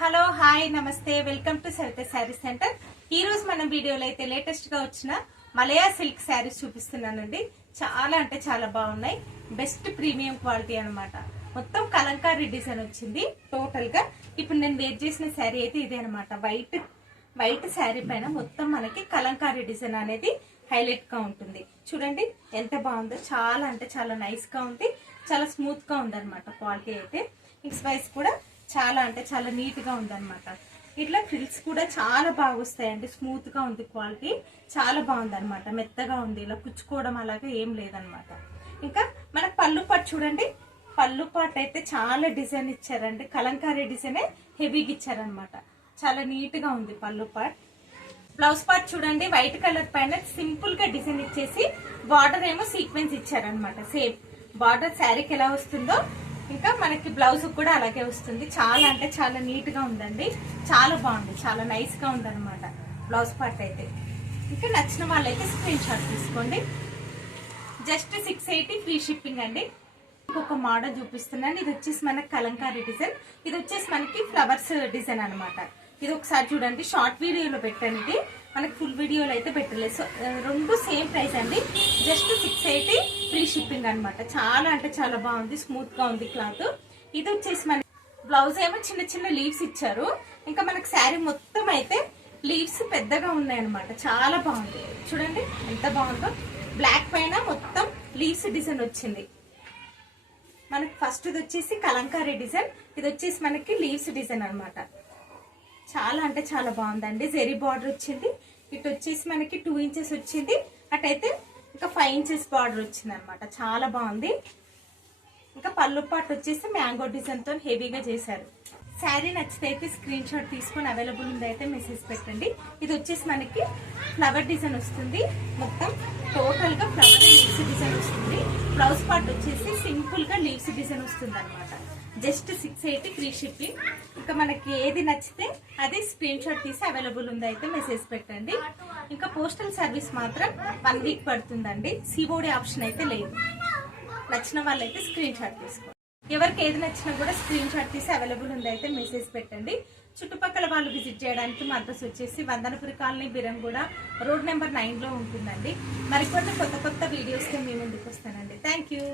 Hello hi నమస్తే welcome to Saritha sari centre. ఈ రోజు మన వీడియోలో అయితే లేటెస్ట్ గా వచ్చిన మలయా సిల్క్ శారీస్ చూపిస్తున్నానండి. చాలా అంటే చాలా బాగున్నాయి. బెస్ట్ ప్రీమియం క్వాలిటీ అన్నమాట. మొత్తం కలంకారీ డిజైన్ వచ్చింది టోటల్ గా. ఇప్పుడు నేను వేర్ చేసిన శారీ అయితే ఇదే అనమాట. వైట్ శారీ పైన మొత్తం మనకి కలంకారీ డిజైన్ అనేది హైలైట్ గా ఉంటుంది. చూడండి ఎంత బాగుందో. చాలా అంటే చాలా నైస్ గా ఉంది. చాలా స్మూత్ గా ఉంది అనమాట. క్వాలిటీ అయితే మిక్స్ వైస్ కూడా చాలా అంటే చాలా నీట్ గా ఉందన్నమాట. ఇట్లా ఫ్రిల్స్ కూడా చాలా బాగా వస్తాయండి. స్మూత్ గా ఉంది. క్వాలిటీ చాలా బాగుంది అనమాట. మెత్తగా ఉంది. ఇలా కుచ్చుకోవడం అలాగే ఏం లేదనమాట. ఇంకా మనకు పళ్ళు పాటు చూడండి. పళ్ళు పాటు అయితే చాలా డిజైన్ ఇచ్చారండి. కలంకారీ డిజైనే హెవీగా ఇచ్చారనమాట. చాలా నీట్ గా ఉంది పళ్ళు పాట్. బ్లౌజ్ పార్ట్ చూడండి. వైట్ కలర్ పైన సింపుల్ గా డిజైన్ ఇచ్చేసి బార్డర్ ఏమో సీక్వెన్స్ ఇచ్చారనమాట. సేమ్ బార్డర్ శారీకి ఎలా వస్తుందో ఇంకా మనకి బ్లౌజ్ కూడా అలాగే వస్తుంది. చాలా అంటే చాలా నీట్ గా ఉందండి. చాలా బాగుంది. చాలా నైస్ గా ఉందన్నమాట బ్లౌజ్ పార్ట్ అయితే. ఇంకా నచ్చిన వాళ్ళైతే స్క్రీన్ షాట్ తీసుకోండి. జస్ట్ 680 ఫ్రీ షిప్పింగ్ అండి. ఇంకొక మోడల్ చూపిస్తున్నాను. ఇది వచ్చేసి మనకి కలంకారీ డిజైన్. ఇది వచ్చేసి మనకి ఫ్లవర్స్ డిజైన్ అనమాట. ఇది ఒకసారి చూడండి. షార్ట్ వీడియోలో పెట్టండి. ఇది మనకి ఫుల్ వీడియోలో అయితే పెట్టలేదు. సో రెండు సేమ్ ప్రైస్ అండి. జస్ట్ 680 ఫ్రీ షిప్పింగ్ అనమాట. చాలా అంటే చాలా బాగుంది. స్మూత్ గా ఉంది క్లాత్. ఇది వచ్చేసి మన బ్లౌజ్ ఏమో చిన్న చిన్న లీవ్స్ ఇచ్చారు. ఇంకా మనకి శారీ మొత్తం అయితే లీవ్స్ పెద్దగా ఉన్నాయి అనమాట. చాలా బాగుంది. చూడండి ఎంత బాగుందో. బ్లాక్ పైన మొత్తం లీవ్స్ డిజైన్ వచ్చింది. మనకి ఫస్ట్ ఇది వచ్చేసి కలంకారీ డిజైన్. ఇది వచ్చేసి మనకి లీవ్స్ డిజైన్ అనమాట. చాలా అంటే చాలా బాగుందండి. జెరీ బార్డర్ వచ్చింది. ఇటు వచ్చేసి మనకి 2 ఇంచెస్ వచ్చింది. అటైతే ఇంకా 5 ఇంచెస్ బార్డర్ వచ్చింది అనమాట. చాలా బాగుంది. ఇంకా పళ్ళు పాటు వచ్చేసి మ్యాంగో డిజైన్ తో హెవీగా చేశారు. శారీ నచ్చితే అయితే స్క్రీన్ షాట్ తీసుకొని అవైలబుల్ ఉంది అయితే మెసేజ్ పెట్టండి. ఇది వచ్చేసి మనకి ఫ్లవర్ డిజైన్ వస్తుంది. మొత్తం టోటల్ గా ఫ్లవర్ లీవ్స్ డిజైన్ వస్తుంది. బ్లౌజ్ పార్ట్ వచ్చేసి సింపుల్ గా లీవ్స్ డిజైన్ వస్తుంది అనమాట. Just 680 free shipping. ఇంకా మనకి ఏది నచ్చితే అది స్క్రీన్ షాట్ తీసి అవైలబుల్ ఉంది అయితే మెసేజ్ పెట్టండి. ఇంకా పోస్టల్ సర్వీస్ మాత్రం 1 వీక్ పడుతుందండి. సిఓడి ఆప్షన్ అయితే లేదు. నచ్చిన వాళ్ళైతే స్క్రీన్ షాట్ తీసుకోండి. ఎవరికి ఏది నచ్చినా కూడా స్క్రీన్ షాట్ తీసి అవైలబుల్ ఉంది అయితే మెసేజ్ పెట్టండి. చుట్టుపక్కల వాళ్ళు విజిట్ చేయడానికి మా అడ్రస్ వచ్చేసి Vandanapuri colony, Biranguda, road number 9 లో ఉంటుందండి. మరికొన్ని కొత్త వీడియోస్తో మీ ముందుకు వస్తానండి. Thank you.